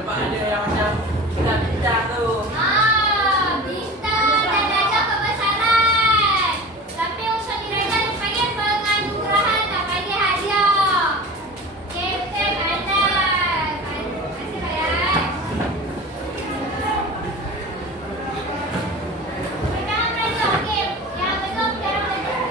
Dapat ada yang macam bintang-bintang tu. Bintang dan darjah kebesaran. Tapi unsur dirajah dipanggil penganugerahan tak panggil hadiah. Kapten Anas. Terima kasih Bayat. Pertama peraja, okey. Yang betul sekarang betul.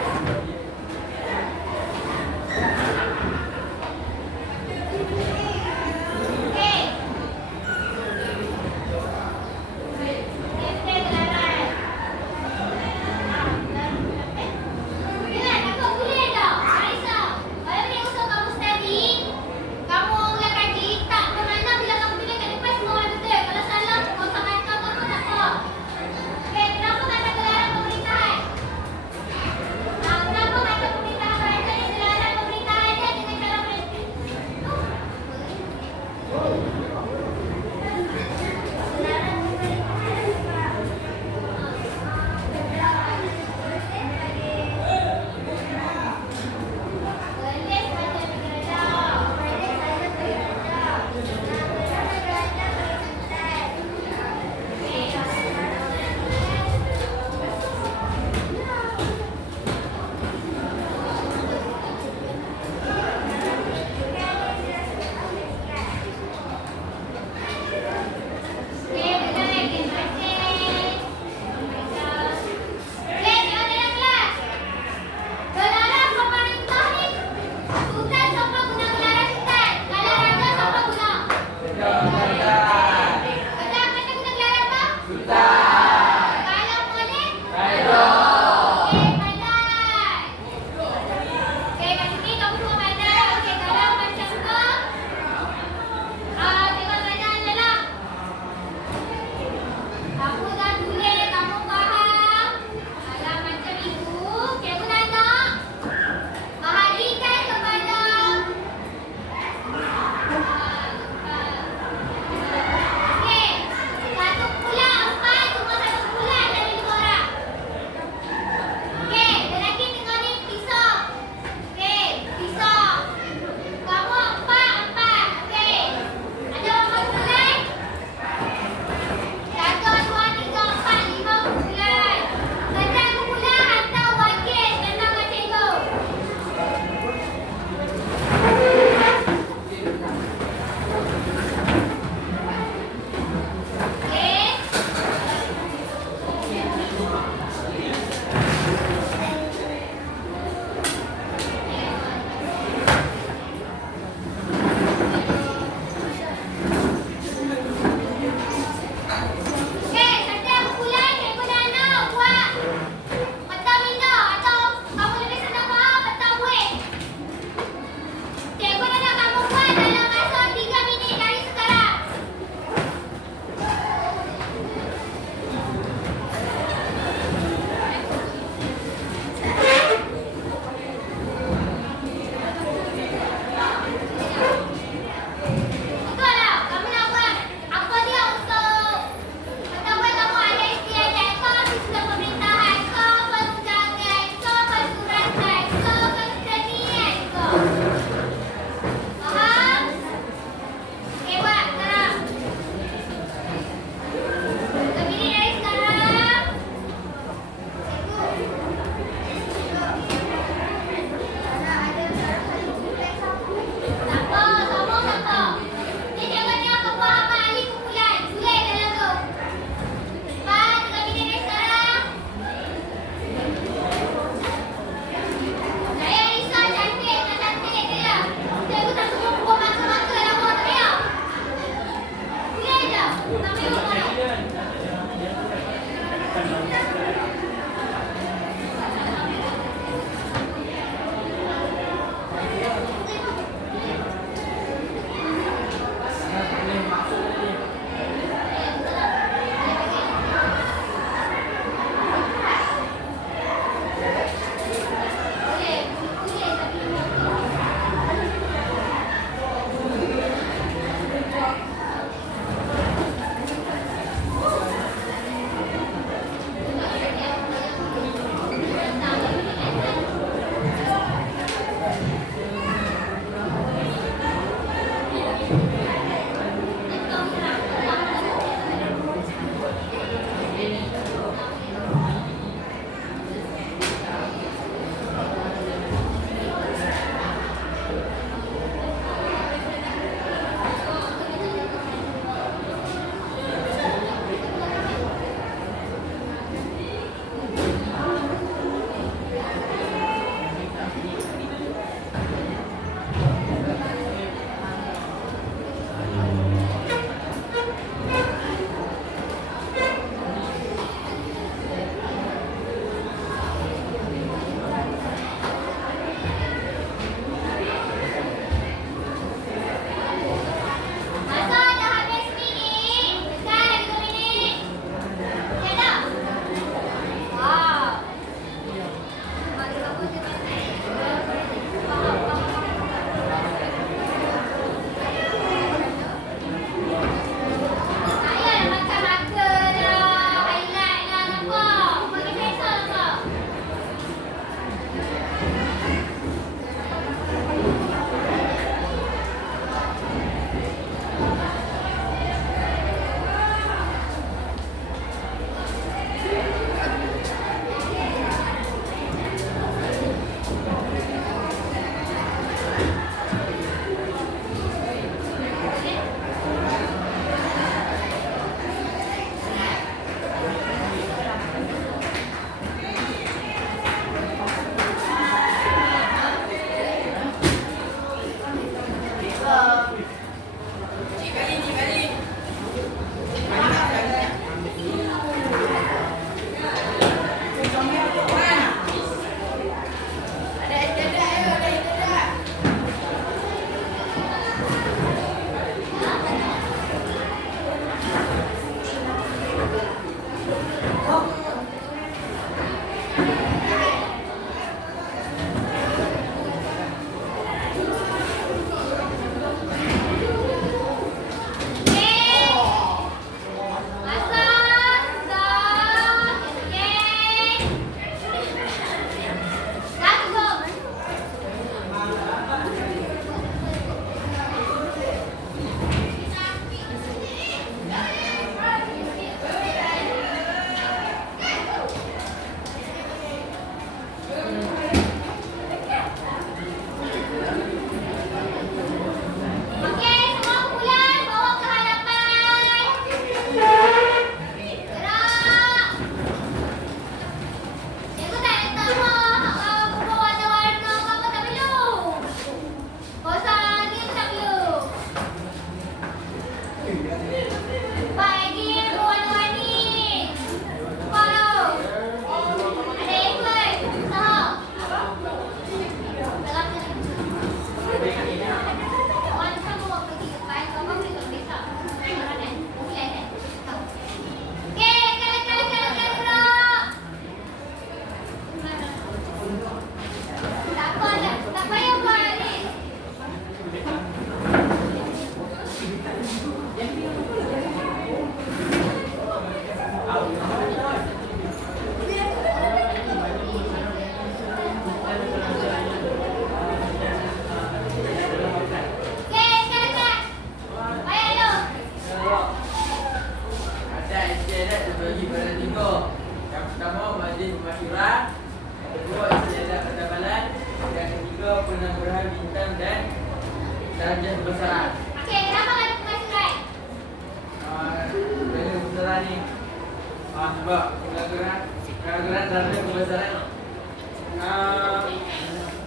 Mbak, gerak-gerak dari kebesaran.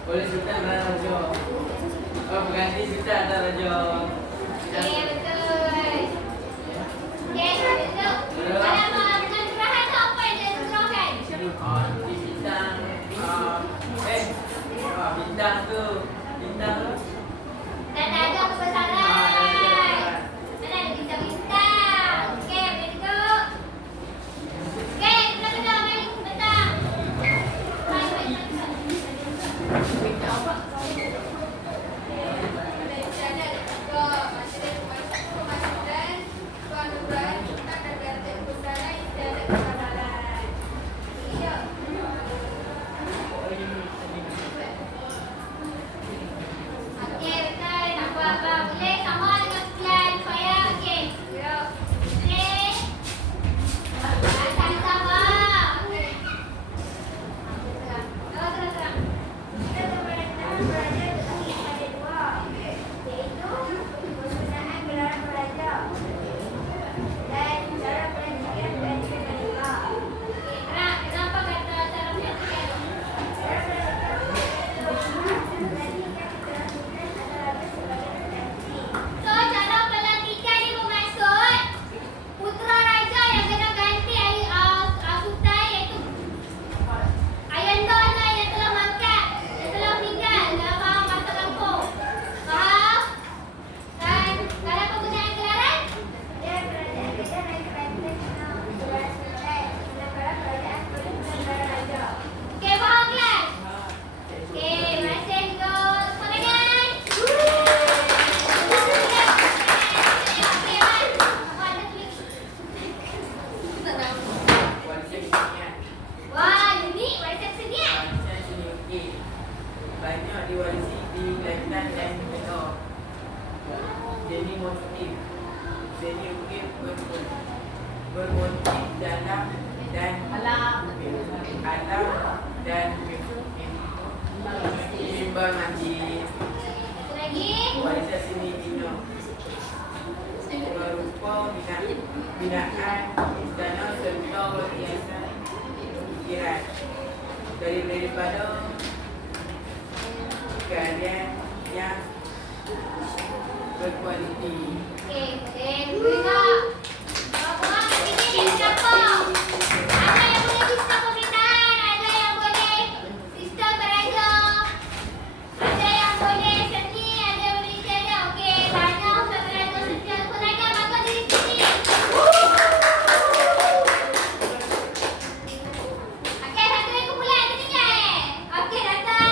Boleh Sultan dan Rajo. Oh, pengganti Sultan dan Rajo. Oke, betul. Oke, betul. Ada mau dengan curahan atau apa yang dia curahkan? Di bintang. Bintang tu. Bintang tu. Dan ada kebesaran. Dan ada bintang-bintang. Oke, very good. Oke, kita kena main bintang. Main. Bintang apa? Oke, betul. Tak apa-apa. Boleh sama dengan plan saya. Okey. Yuk. Boleh. Sama-sama. Okey. Terang. Kita berada tetapi ada dua, iaitu penggunaan gelaran belajar dan cara penyampaian dan juga. Okey, terang. Kenapa kata cara penyampaian? So, cara pelantikan ni bermaksud putera raja yang kena ganti sultan iaitu Ayahanda yang telah mangkat, yang telah meninggal dalam masa lampau. Faham? Dan dalam penggunaan gelaran, dia kerajaan kita dan kerajaan gelaran sultan. Sementara kerajaan boleh gelaran raja. Okey, faham kelas? Okey, terima kasih juga. Semangat! Warisan sini. Wah, unik warisan kesenian. Warisan sini okey. Banyak diwarisi di Kelantan dan Selangor. Jadi motif. Seni ukir bermotif dalam dan alam dan timbang masjid. Satu lagi. Warisan seni Cina. Berupa binaan istana serta hiasan ukiran daripada karya yang berkualiti. Okey, boleh. Korang ini siapa? Ada yang boleh sistem pemerintahan, ada yang boleh sistem beraja, ada yang boleh seni, ada yang boleh tiada. Okey, tanya untuk beraja setiap penanya maka diri sini. Okey, satu yang kumpulan ketiga Okey, datang.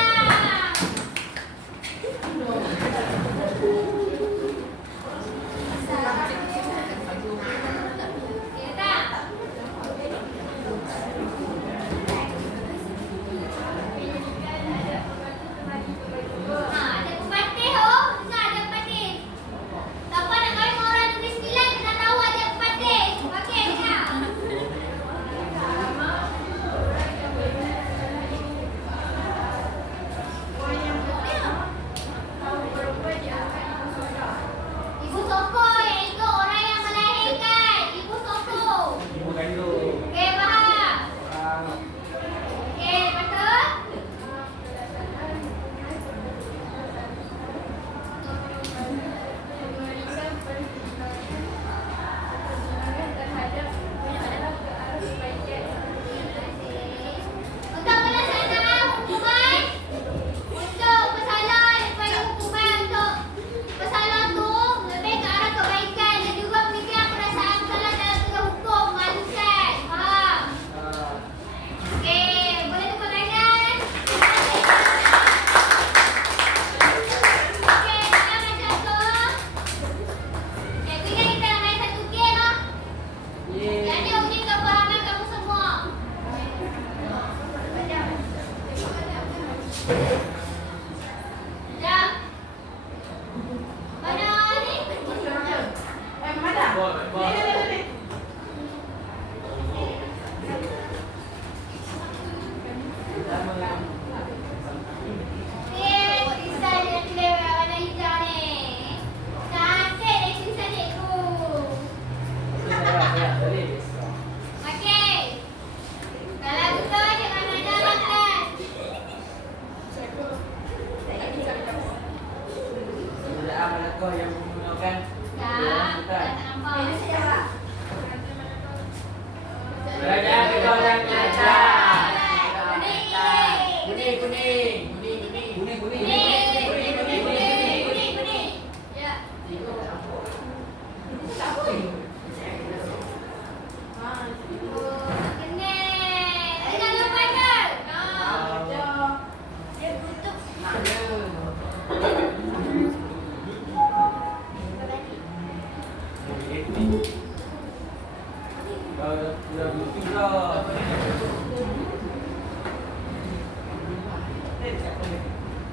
Dah lucu lah.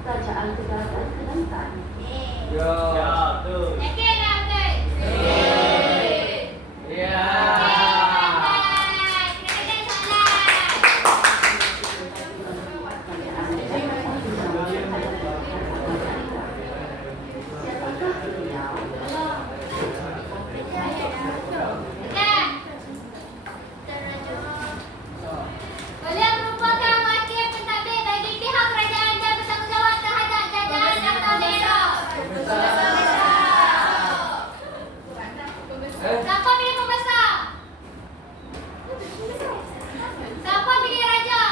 Bacaan tegal dan Kelantan. Ya. Ya, tu. Okey dah betul. Ya. Siapakah beliau? Beliau merupakan wakil pentadbir bagi pihak kerajaan dan bertanggungjawab terhadap jajahan atau daerah. Siapa pilih pembesar? Siapa pilih raja?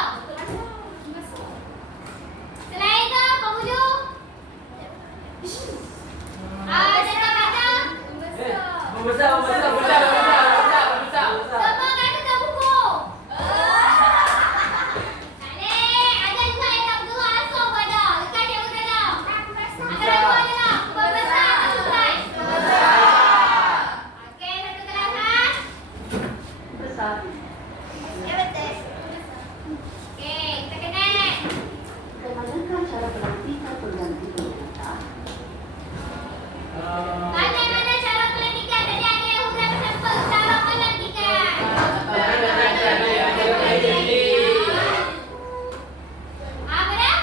Selain itu, penghulu? Jatah raja? Membesar. Semua kata tak buku. Tak boleh. Ada juga yang tak bergerak langsung pun ada. Lekat dia pun ada. Antara dua je lah. Pembesar atau sultan? Okey, satu kelas ha? Besar. Ya betul. Okey, kita kenal. Kemanakah cara pelantikan pengganti pemerintah? Bagaimana cara pelantikan? Tadi ada yang sudah bersampel cara pelantikan. Apa dah?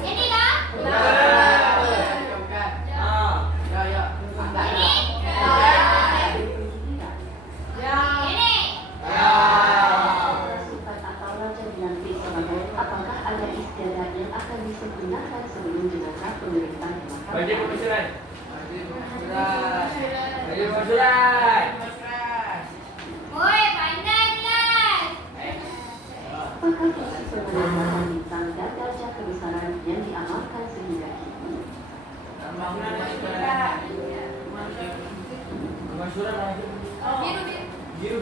Ini kah? Ini? Sultan atau raja dilantik sebagai apakah ada istiadat yang akan disempurnakan sebelum jenazah pemerintah Bagi dimakamkan? pembesaran. Bagi pembesaran. Oi, pandai kelas. Apakah fungsi pemandangan bintang dan darjah kebesaran yang diamalkan sehingga kini? Pembesaran lagi. Biru.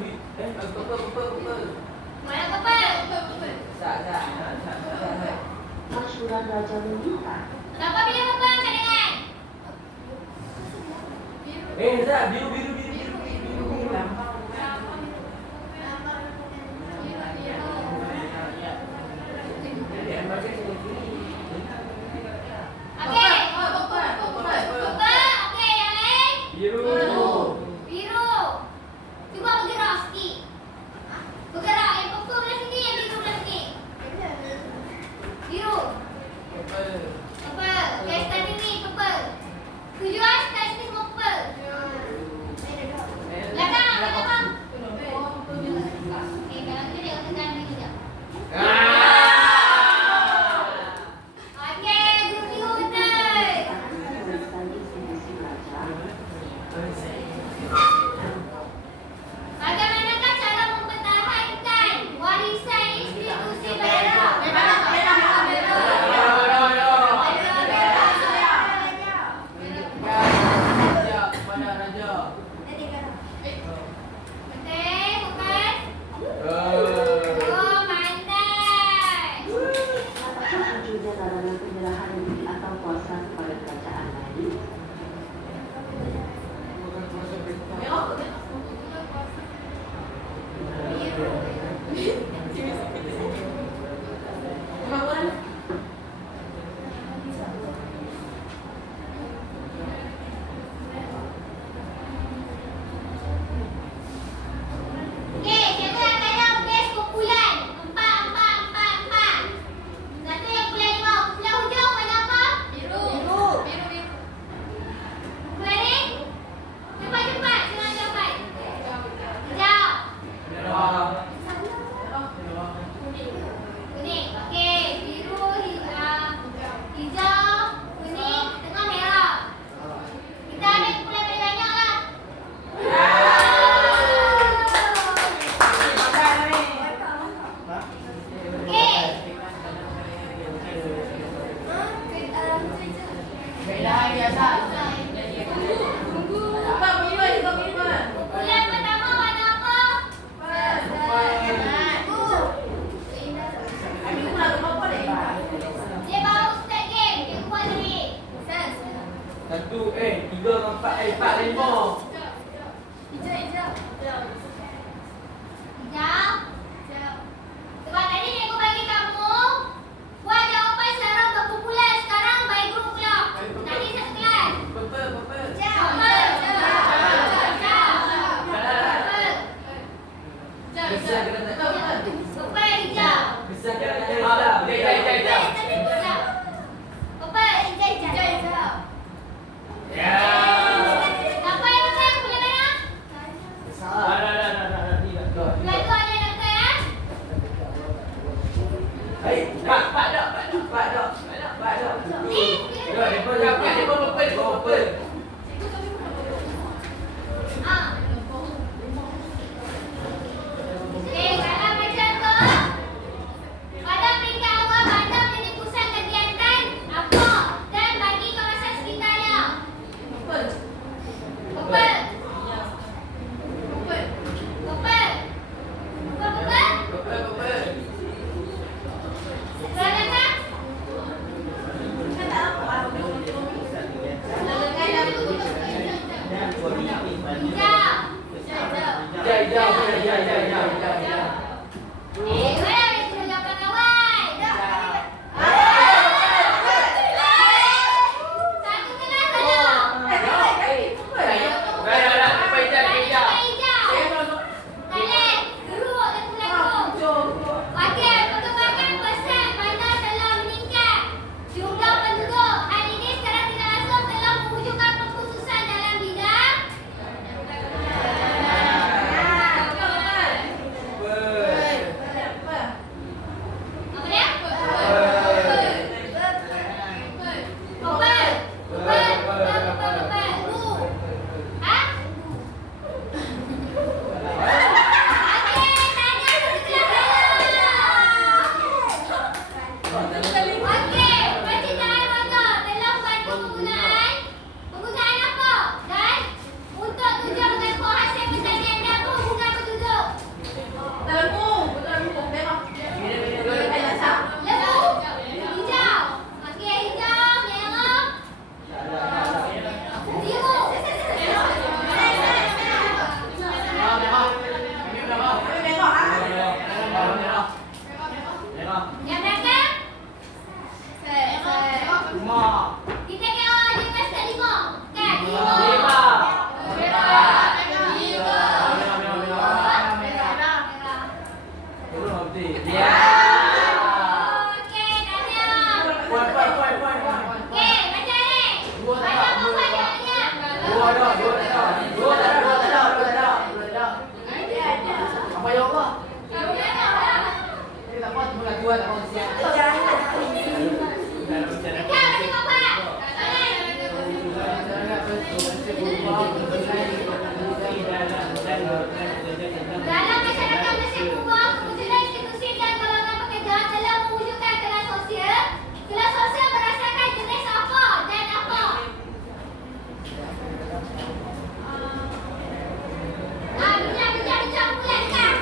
Mana kepal? Sat. Masyuran Raja meminta Kenapa pilih kepal kat dengan? Zat, biru. Okey. Kepal. Okey, yang lain? Biru. Biru. Cuba bergerak sikit. Bergerak. Yang purple belah sini, yang biru belah sini. Biru. Purple. Okay, start sini, purple. Tujuan start sini semua purple. Belakang. Okay, kalau tu dia tekan biru je. Okey, biru betul. memeriksa institusi raja. Bagaimanakah cara mempertahankan warisan institusi negara? Betul, fokus. Oh, pandai. Apakah wujudnya larangan penyerahan negeri atau kuasa kepada kerajaan lain? Okey, siapa yang tanya best kumpulan? 4. Satu yang kumpulan 5. Kumpulan hujung warna apa? Biru. Kumpulan ni? Cepat. Jangan lambat. Hijau. Kuning. Okey, biru, hijau, kuning, tengah merah. Kita ada kumpulan paling banyak lah. Okey. Kumpulan pertama warna apa? Dia baru start game. Dia buat tadi. 1, 3, 4, 4, 5. Hijau. Coba tadi cikgu bagi kamu buat jawapan secara berkumpulan. Sekarang by group pula. Nanti satu kelas. Purple. Besar kena tak? Purple, hijau. Besar kena tak? Hijau. Purple, hijau. Ya. Apa yang betul? Boleh mana? Dah. Bulan tu ada doktor ya? Pak dok. Ni. Dia purple. Ah. Okey, kalau macam tu, pada peringkat awal bandar menjadi pusat kegiatan apa dan bagi kawasan sekitarnya. Purple. Kerana Dalam masyarakat Mesir Kuno, kewujudan institusi dan golongan pekerjaan telah mewujudkan kelas sosial. Kelas sosial berdasarkan jenis apa dan apa? Bincang bulan kan?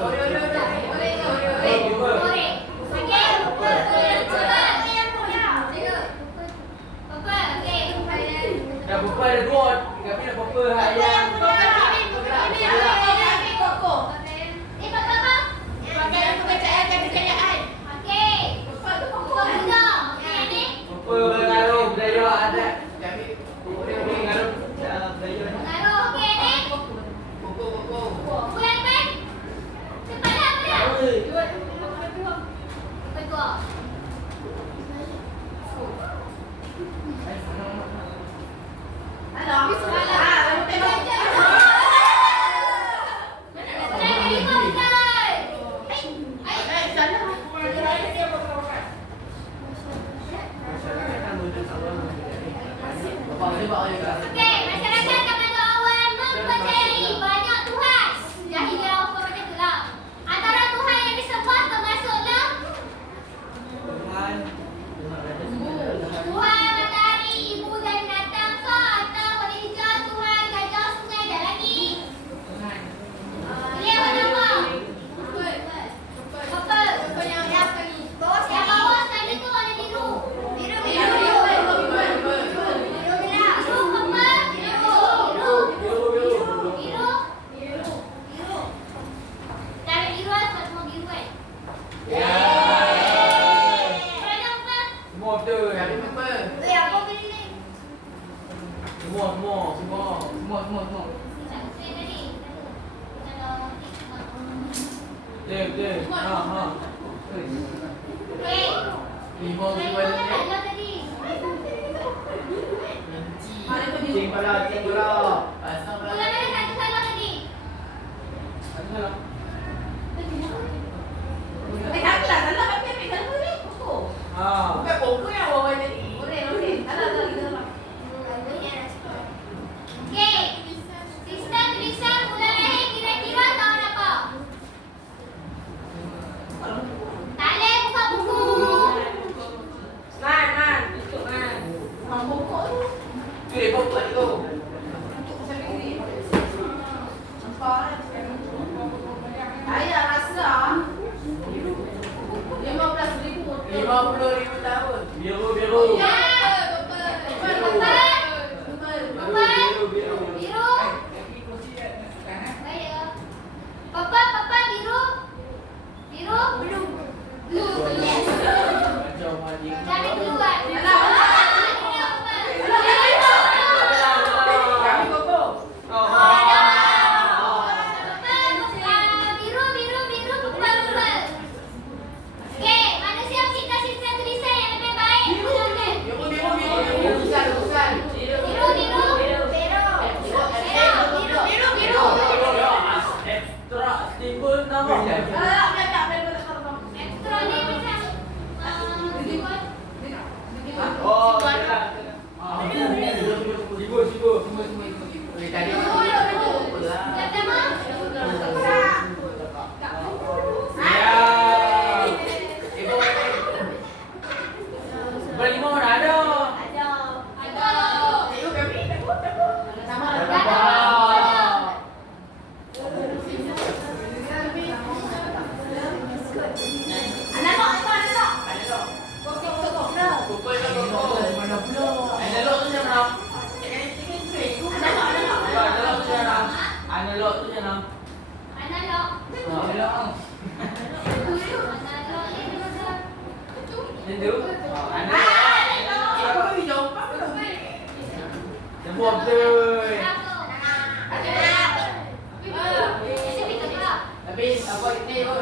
Korek. Okey. Dah purple ada dua. Kami dah purple yang purple mengaruh budaya adat. Kami mengaruh budaya. Okey, masyarakat zaman awal mempercayai banyak Tuhan. Jahiliah apa macam itulah. Antara Tuhan yang disembah termasuklah Tuhan matahari, ibu dan binatang ke atau warna hijau, Tuhan gajah, sungai dan lagi. Pilih warna apa? Purple. Yang bawah sekali tu warna biru. Biru. Biru purple. Semua. Betul. Ha. Lima Lima dah tadi. Cing pala. Asal Bulan mana satu salah tadi? Satu salah. Ha. Okey. Sista tulisan bulan lahir kira-kira tahun apa? Tak boleh buka buku. Tu dia pokok tu. RM50,000 tahun. Biru. Biru. Baik. Papa biru. Blue. Yes. Macam anjing. Jangan keluar. Okey, mana siap cita-cita tulisan yang lebih baik? Silakan. Biru. Ekstra timbul nama. Ekstra ni macam Oh, dah. Sibu. Tadi yang pertama. Ya. Ibu. Berlima mana ada? Analog tu je nam. Analog. Analog. Itu. Semua betul. Tapi apa ini? Oh,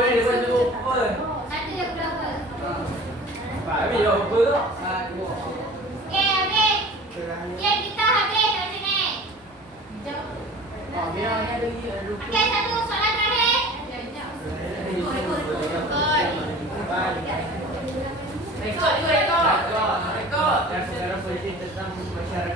ini depan tu apa? Satu yang berapa? Pak, habis dah apa tu? Okey, habis. Ya, kita habis kat sini. Okey, satu soalan terakhir. Rekod. Sekarang politik tentang masyarakat.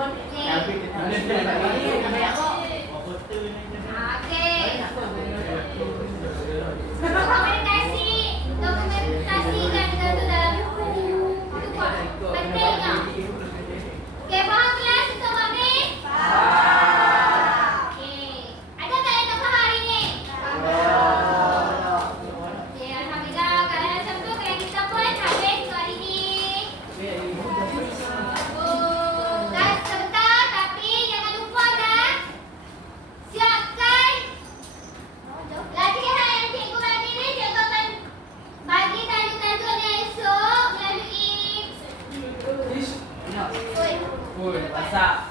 Tapi kita boleh Dokumentasikan itu dalam buku. Itu kok penting nggak? Oke, paham kelas untuk kami? Oke, ada kalian yang paham hari ini? Oke, alhamdulillah kalian semua kita pun habis hari ini. Dah sebentar, tapi jangan lupa dah siapkan latihan yang cikgu bagi ni. Cikgu akan bagi tajuk-tajuknya esok melalui Oi, masak.